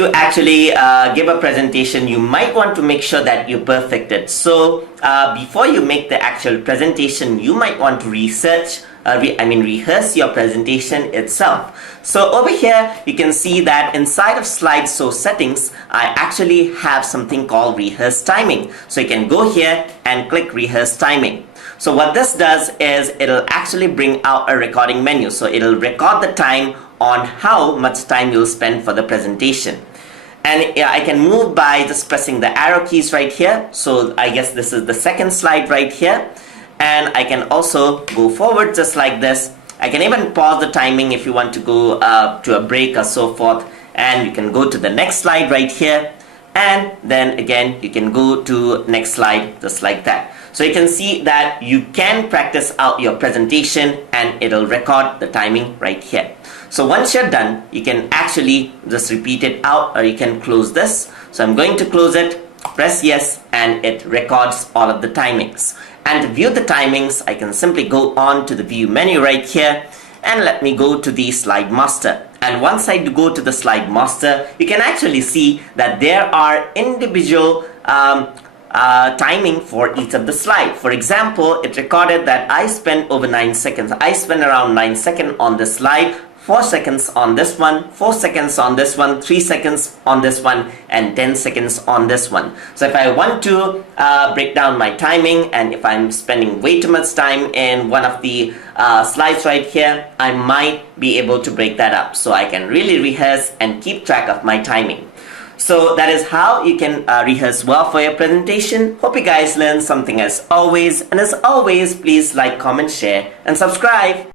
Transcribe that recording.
you actually give a presentation, you might want to make sure that you perfect it. So before you make the actual presentation, you might want to rehearse your presentation itself. So over here, you can see that inside of slideshow settings, I actually have something called rehearse timing. So you can go here and click rehearse timing. So what this does is it'll actually bring out a recording menu. So it'll record the time on how much time you'll spend for the presentation. And I can move by just pressing the arrow keys right here. So I guess this is the second slide right here. And I can also go forward just like this. I can even pause the timing if you want to go to a break or so forth. And you can go to the next slide right here. And then again, you can go to next slide just like that. So you can see that you can practice out your presentation and it'll record the timing right here. So once you're done, you can actually just repeat it out, or you can close this. So I'm going to close it, press yes, and it records all of the timings. And to view the timings, I can simply go on to the view menu right here, and let me go to the slide master. And once I go to the slide master, you can actually see that there are individual timing for each of the slide. For example, it recorded that I spent over 9 seconds. I spent around 9 seconds on this slide, 4 seconds on this one, 4 seconds on this one, 3 seconds on this one, and 10 seconds on this one. So if I want to break down my timing, and if I'm spending way too much time in one of the slides right here, I might be able to break that up. So I can really rehearse and keep track of my timing. So that is how you can rehearse well for your presentation. Hope you guys learned something as always. And as always, please like, comment, share, and subscribe.